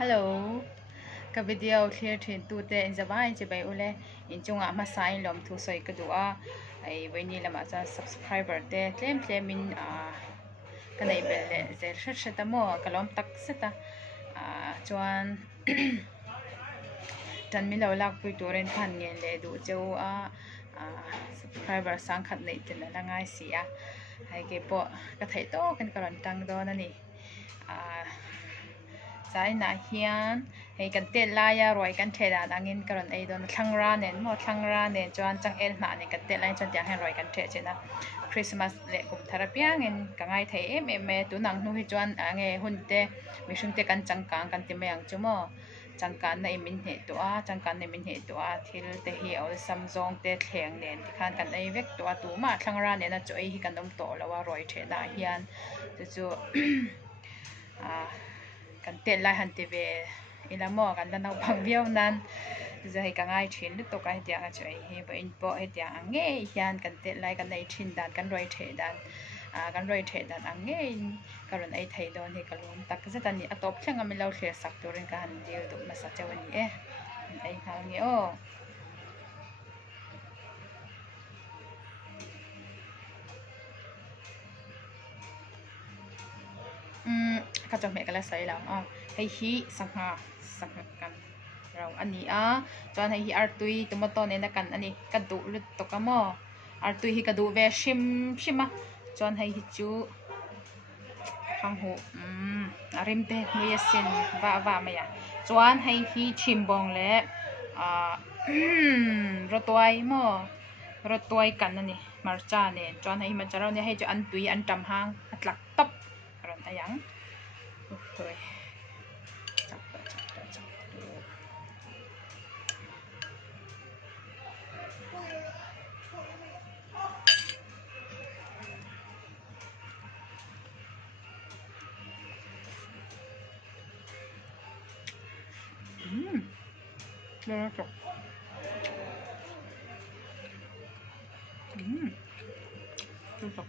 ฮัลโหลกับวิดีโอเคลียร์ถึงตัวเตอินจะบ้าอินจะไปอุเลอินจงอามาสายลมทุสอยกระดูอ่ะไอ้วันนี้เรามาจะ subscriber เตเตมินกันในเบลเลเจอร์ชัดๆมั่วกะล้อมตักเสตจวนจันมิเราลักไปตัวเรนพันเงินเลยดูเจ้าsubscriber สังขัดในจันละง่ายเสียให้เก็บปะก็ถ่ายโต้กันกระหล่อนตังโดนนั่นนี่ใจน่าเฮียนให้กันเตะลายรวยกันเทดาดังอินกระหล่อนไอ้โดนทั้งร้านเนี่ยหมดทั้งร้านเนี่ยจวนจังเอ็นหนาเนี่ยกันเตะลายจนอยากให้รวยกันเทเจนะคริสต์มาสเล็กกุมทาราเปียงเงินกังไงไทยเมตุนังนู่นจวนไงหุ่นเตะมิชุนเตะกันจังกังกันเตะไม่ยังจุโมจังการในมินเหตัวจังการในมินเหตัวที่เตะเหี่ยวซัมซองเตะแข็งเนี่ยที่ขันกันไอเวกตัวตัวมาทั้งร้านเนี่ยนะจ่อยกันต้องโตแล้วว่ารวยเทดาเฮียนจู่กันเตะลายหันเตเวอีละหมอกันดันเอาบังเบี้ยวนั้นจะให้กันง่ายชินหรือตกกันเดียงจ่อยให้บ่อินโปให้เดียงเงี้ยเฮียนกันเตะลายกันในชินดันกันรวยเทดันกันรวยเทดันเงี้ยการไอไทยโดนให้กันลมตักจะตันนี้อัตบเช่างมีเราเสียสักตัวเรื่องการเดียวตุมาสัจจวันนี้ไอทางนี้โอ้ก็จะเมกันแล้วใส่แล้วให้ฮีสังหาสักกันเราอันนี้จอนให้ฮีอาร์ตุยตัวมาตอนนี้นะกันอันนี้กระดูลุดตกมออาร์ตุยฮีกระดูเวชิมจอนให้ฮีจูฟังหูริมเตะมีเส้นว่าไม่อะจวนให้ฮีชิมบองและรถตัวไอ้มอรถตัวไอ้กันนั่นนี่มาร์จ้าเนี่ยจวนให้มันจะเราเนี่ยให้จะอันตุยอันจำหางอัดหลักตบรถอะไรอย่างเฮ้ยจับเดี๋ยวจบจบ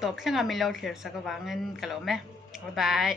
top thlenga mi lo thlir saka wangen kalo me bye bye